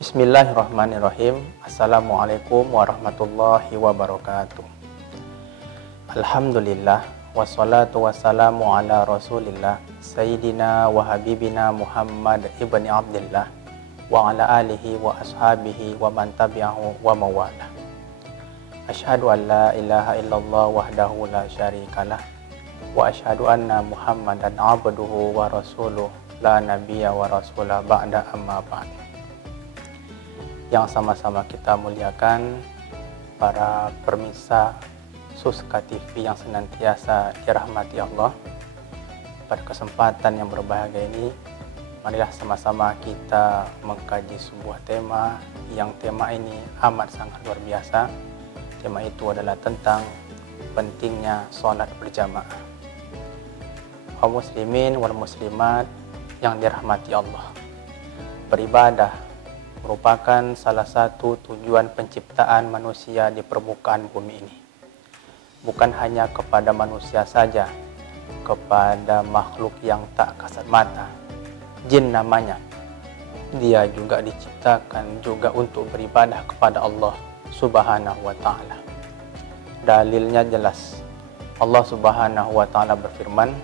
Bismillahirrahmanirrahim. Assalamualaikum warahmatullahi wabarakatuh. Alhamdulillah, wassalatu wassalamu ala rasulillah, Sayyidina wa habibina Muhammad ibni Abdillah, wa ala alihi wa ashabihi wa man tabi'ahu wa mawalah. Asyhadu an la ilaha illallah wahdahu la syarikalah, wa asyhadu anna Muhammadan abduhu wa rasuluh, la nabiyya wa rasulah ba'da amma ba'd. Yang sama-sama kita muliakan para pemirsa Suska TV yang senantiasa dirahmati Allah. Pada kesempatan yang berbahagia ini, marilah sama-sama kita mengkaji sebuah tema yang tema ini amat sangat luar biasa. Tema itu adalah tentang pentingnya sholat berjamaah. Kaum muslimin wal muslimat yang dirahmati Allah, beribadah merupakan salah satu tujuan penciptaan manusia di permukaan bumi ini. Bukan hanya kepada manusia saja, kepada makhluk yang tak kasat mata, jin namanya, dia juga diciptakan juga untuk beribadah kepada Allah Subhanahu wa ta'ala. Dalilnya jelas. Allah Subhanahu wa ta'ala berfirman,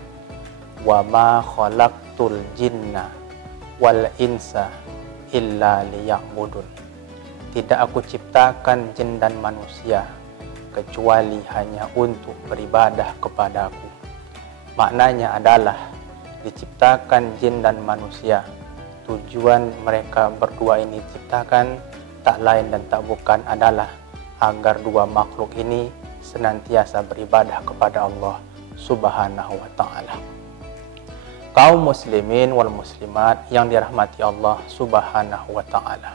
"Wa ma khalaqtul jinna wal insa illa liya'budun." Tidak aku ciptakan jin dan manusia kecuali hanya untuk beribadah kepadaku. Maknanya adalah diciptakan jin dan manusia, tujuan mereka berdua ini diciptakan tak lain dan tak bukan adalah agar dua makhluk ini senantiasa beribadah kepada Allah Subhanahu wa ta'ala. Kaum muslimin wal muslimat yang dirahmati Allah Subhanahu wa ta'ala,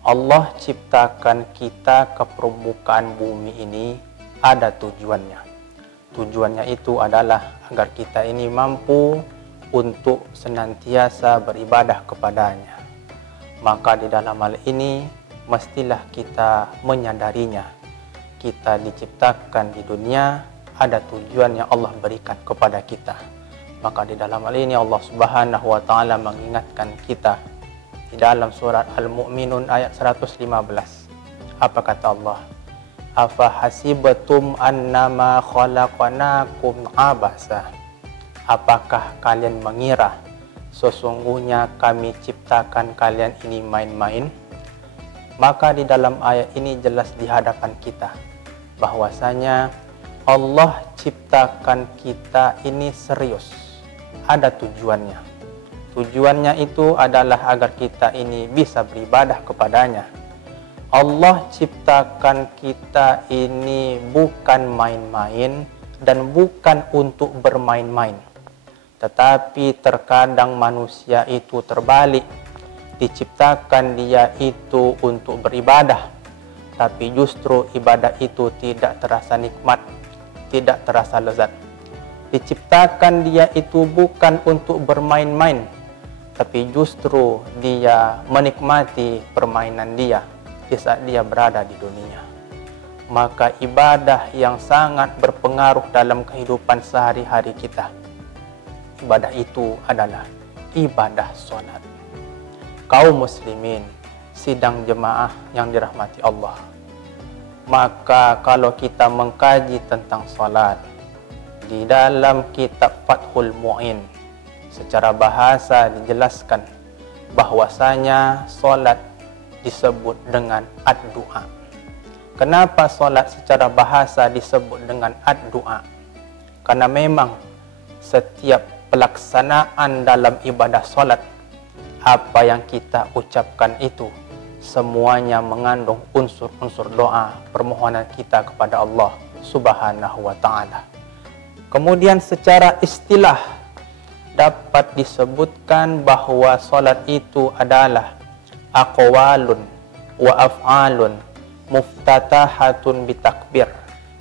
Allah ciptakan kita ke permukaan bumi ini ada tujuannya. Tujuannya itu adalah agar kita ini mampu untuk senantiasa beribadah kepadanya. Maka di dalam hal ini mestilah kita menyadarinya. Kita diciptakan di dunia ada tujuan yang Allah berikan kepada kita. Maka di dalam hal ini Allah Subhanahu wa ta'ala mengingatkan kita di dalam surat Al-Mu'minun ayat 115. Apa kata Allah? Afa hasibatum annama khalaqnakum abasa. Apakah kalian mengira sesungguhnya kami ciptakan kalian ini main-main? Maka di dalam ayat ini jelas di hadapan kita bahwasanya Allah ciptakan kita ini serius. Ada tujuannya. Tujuannya itu adalah agar kita ini bisa beribadah kepadanya. Allah ciptakan kita ini bukan main-main dan bukan untuk bermain-main. Tetapi terkadang manusia itu terbalik. Diciptakan dia itu untuk beribadah, tapi justru ibadah itu tidak terasa nikmat, tidak terasa lezat. Diciptakan dia itu bukan untuk bermain-main, tapi justru dia menikmati permainan dia di saat dia berada di dunia. Maka ibadah yang sangat berpengaruh dalam kehidupan sehari-hari kita, ibadah itu adalah ibadah sholat. Kaum muslimin, sidang jemaah yang dirahmati Allah, maka kalau kita mengkaji tentang sholat di dalam kitab Fathul Mu'in, secara bahasa dijelaskan bahwasanya sholat disebut dengan ad-du'a. Kenapa sholat secara bahasa disebut dengan ad-du'a? Karena memang setiap pelaksanaan dalam ibadah sholat, apa yang kita ucapkan itu semuanya mengandung unsur-unsur doa permohonan kita kepada Allah Subhanahu wa ta'ala. Kemudian secara istilah dapat disebutkan bahwa salat itu adalah aqwalun wa af'alun muftatahatun bitakbir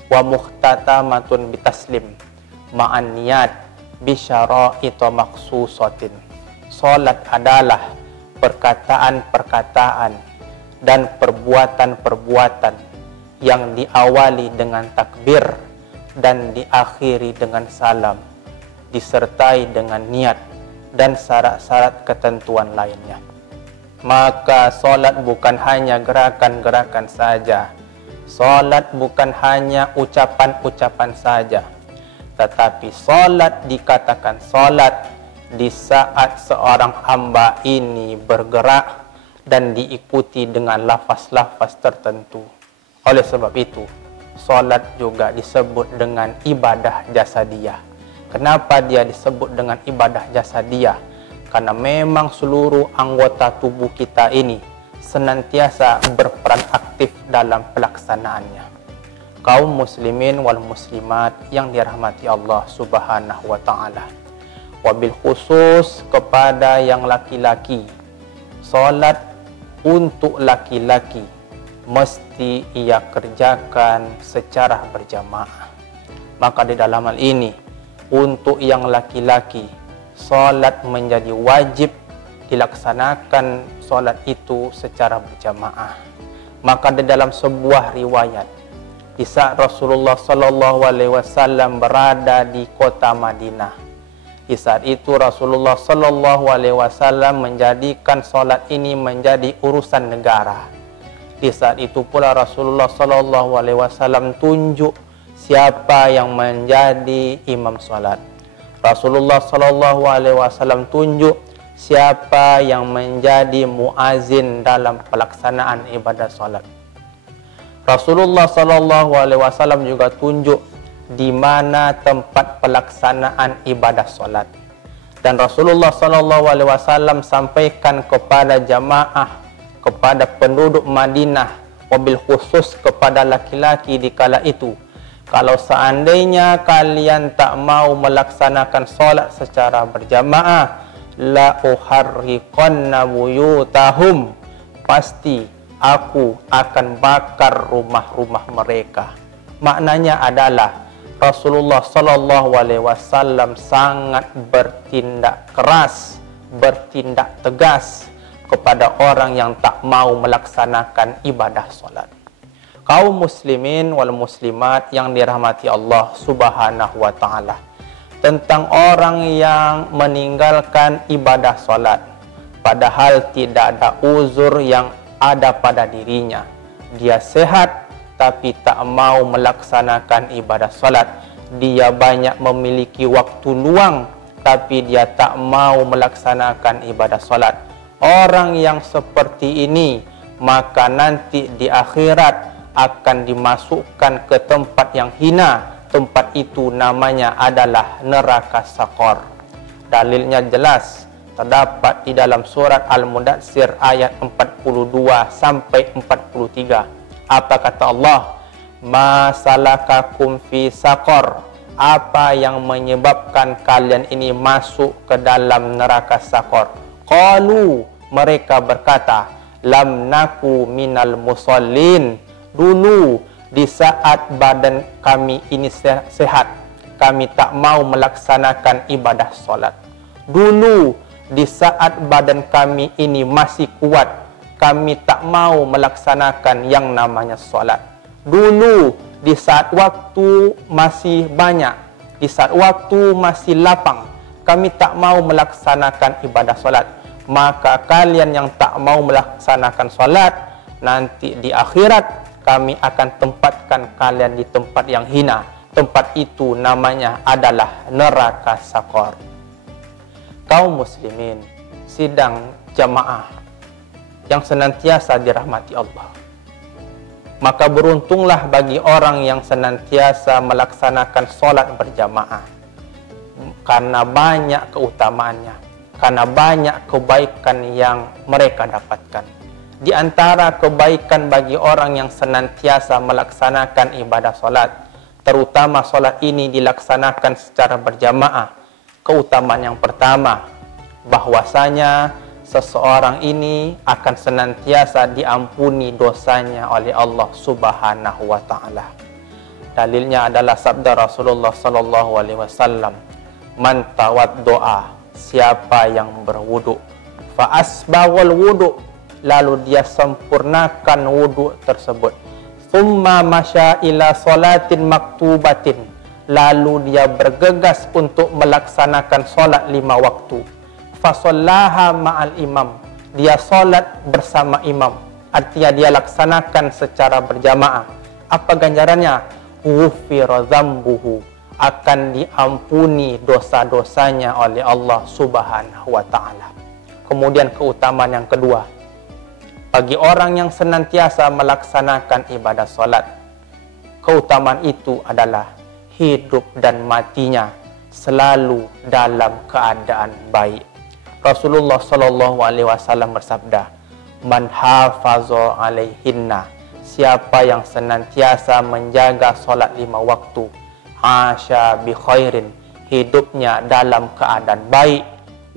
wa muhtatamatun bitaslim ma'an niyat bisyara'ita maksusatin. Salat adalah perkataan-perkataan dan perbuatan-perbuatan yang diawali dengan takbir dan diakhiri dengan salam, disertai dengan niat dan syarat-syarat ketentuan lainnya. Maka solat bukan hanya gerakan-gerakan saja. Solat bukan hanya ucapan-ucapan saja. Tetapi solat dikatakan solat di saat seorang hamba ini bergerak dan diikuti dengan lafaz-lafaz tertentu. Oleh sebab itu, solat juga disebut dengan ibadah jasadiyah. Kenapa dia disebut dengan ibadah jasadiyah? Karena memang seluruh anggota tubuh kita ini senantiasa berperan aktif dalam pelaksanaannya. Kaum muslimin wal muslimat yang dirahmati Allah Subhanahu wa taala. Wabil khusus kepada yang laki-laki, solat untuk laki-laki mesti ia kerjakan secara berjamaah. Maka di dalam hal ini, untuk yang laki-laki, solat menjadi wajib dilaksanakan solat itu secara berjamaah. Maka di dalam sebuah riwayat, di saat Rasulullah Sallallahu Alaihi Wasallam berada di kota Madinah, di saat itu Rasulullah Sallallahu Alaihi Wasallam menjadikan solat ini menjadi urusan negara. Di saat itu pula Rasulullah Sallallahu Alaihi Wasallam tunjuk siapa yang menjadi imam solat. Rasulullah Sallallahu Alaihi Wasallam tunjuk siapa yang menjadi muazin dalam pelaksanaan ibadah solat. Rasulullah Sallallahu Alaihi Wasallam juga tunjuk di mana tempat pelaksanaan ibadah solat. Dan Rasulullah Sallallahu Alaihi Wasallam sampaikan kepada jamaah, kepada penduduk Madinah, wabil khusus kepada laki-laki di kala itu, kalau seandainya kalian tak mau melaksanakan solat secara berjamaah, la uharriqanna buyutahum, pasti aku akan bakar rumah-rumah mereka. Maknanya adalah Rasulullah Sallallahu Alaihi Wasallam sangat bertindak keras, bertindak tegas kepada orang yang tak mau melaksanakan ibadah solat. Kaum muslimin wal muslimat yang dirahmati Allah Subhanahu wa taala, tentang orang yang meninggalkan ibadah solat padahal tidak ada uzur yang ada pada dirinya. Dia sehat tapi tak mau melaksanakan ibadah solat. Dia banyak memiliki waktu luang tapi dia tak mau melaksanakan ibadah solat. Orang yang seperti ini maka nanti di akhirat akan dimasukkan ke tempat yang hina. Tempat itu namanya adalah neraka Saqar. Dalilnya jelas terdapat di dalam surat Al-Mudatsir ayat 42 sampai 43. Apa kata Allah? Ma salakakum fi saqar? Apa yang menyebabkan kalian ini masuk ke dalam neraka Saqar? Qalu, mereka berkata, lam naku minal musallin. Dulu di saat badan kami ini sehat, kami tak mau melaksanakan ibadah solat. Dulu di saat badan kami ini masih kuat, kami tak mau melaksanakan yang namanya solat. Dulu di saat waktu masih banyak, di saat waktu masih lapang, kami tak mau melaksanakan ibadah solat. Maka kalian yang tak mau melaksanakan solat, nanti di akhirat kami akan tempatkan kalian di tempat yang hina. Tempat itu namanya adalah neraka Saqar. Kaum muslimin sidang jamaah yang senantiasa dirahmati Allah, maka beruntunglah bagi orang yang senantiasa melaksanakan solat berjamaah, karena banyak keutamaannya, karena banyak kebaikan yang mereka dapatkan. Di antara kebaikan bagi orang yang senantiasa melaksanakan ibadah solat, terutama solat ini dilaksanakan secara berjamaah, keutamaan yang pertama, bahwasanya seseorang ini akan senantiasa diampuni dosanya oleh Allah Subhanahu wa taala. Dalilnya adalah sabda Rasulullah Sallallahu Alaihi Wasallam, man tawaddoa, siapa yang berwudu, fa asbawal wudu, lalu dia sempurnakan wudu tersebut, thumma masya ila salatin maktubatin, lalu dia bergegas untuk melaksanakan solat 5 waktu, fasallaha ma'al imam, dia solat bersama imam, artinya dia laksanakan secara berjamaah. Apa ganjarannya? Ghufira dzambuhu, akan diampuni dosa-dosanya oleh Allah Subhanahu wa taala. Kemudian keutamaan yang kedua, bagi orang yang senantiasa melaksanakan ibadah salat, keutamaan itu adalah hidup dan matinya selalu dalam keadaan baik. Rasulullah Shallallahu Alaihi Wasallam bersabda, "Man hafaza alaihinna," siapa yang senantiasa menjaga solat 5 waktu, asya bi khairin, hidupnya dalam keadaan baik,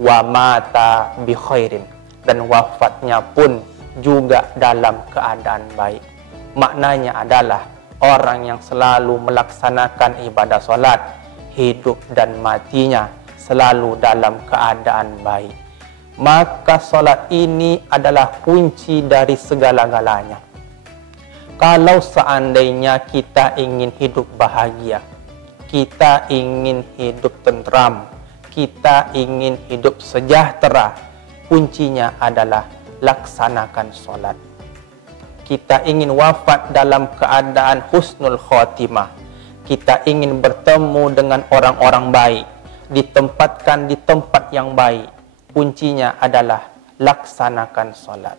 wa mata bi khairin, dan wafatnya pun juga dalam keadaan baik. Maknanya adalah orang yang selalu melaksanakan ibadah solat, hidup dan matinya selalu dalam keadaan baik. Maka solat ini adalah kunci dari segala-galanya. Kalau seandainya kita ingin hidup bahagia, kita ingin hidup tentram, kita ingin hidup sejahtera, kuncinya adalah laksanakan solat. Kita ingin wafat dalam keadaan husnul khotimah, kita ingin bertemu dengan orang-orang baik, ditempatkan di tempat yang baik, kuncinya adalah laksanakan solat.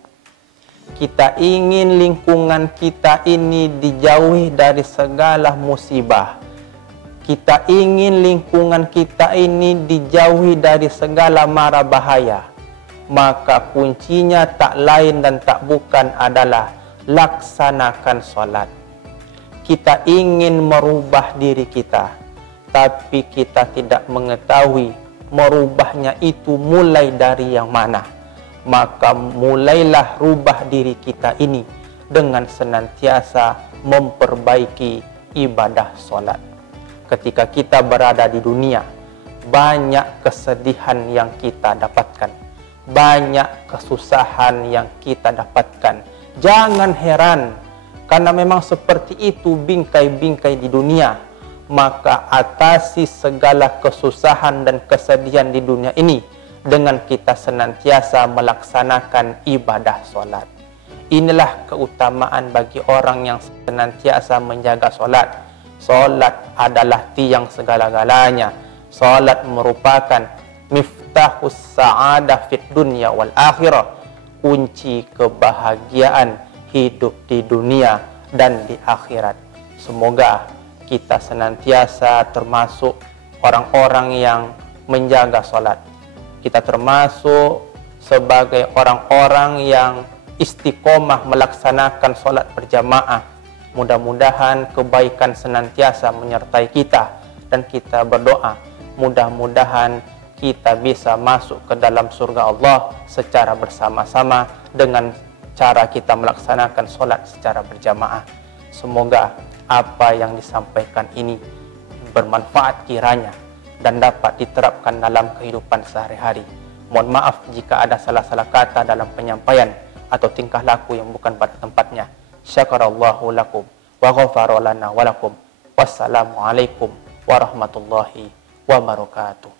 Kita ingin lingkungan kita ini dijauhi dari segala musibah, kita ingin lingkungan kita ini dijauhi dari segala mara bahaya, maka kuncinya tak lain dan tak bukan adalah laksanakan solat. Kita ingin merubah diri kita, tapi kita tidak mengetahui merubahnya itu mulai dari yang mana. Maka mulailah rubah diri kita ini dengan senantiasa memperbaiki ibadah solat. Ketika kita berada di dunia, banyak kesedihan yang kita dapatkan, banyak kesusahan yang kita dapatkan. Jangan heran, karena memang seperti itu bingkai-bingkai di dunia. Maka atasi segala kesusahan dan kesedihan di dunia ini dengan kita senantiasa melaksanakan ibadah solat. Inilah keutamaan bagi orang yang senantiasa menjaga solat. Solat adalah tiang segala-galanya. Solat merupakan miftahus sa'adah fid dunya wal akhirah, kunci kebahagiaan hidup di dunia dan di akhirat. Semoga kita senantiasa termasuk orang-orang yang menjaga solat. Kita termasuk sebagai orang-orang yang istiqomah melaksanakan solat berjamaah. Mudah-mudahan kebaikan senantiasa menyertai kita, dan kita berdoa mudah-mudahan kita bisa masuk ke dalam surga Allah secara bersama-sama dengan cara kita melaksanakan solat secara berjamaah. Semoga apa yang disampaikan ini bermanfaat kiranya dan dapat diterapkan dalam kehidupan sehari-hari. Mohon maaf jika ada salah-salah kata dalam penyampaian atau tingkah laku yang bukan pada tempatnya. Syakarallahu lakum wa ghafara lana wa lakum. Wassalamualaikum warahmatullahi wabarakatuh.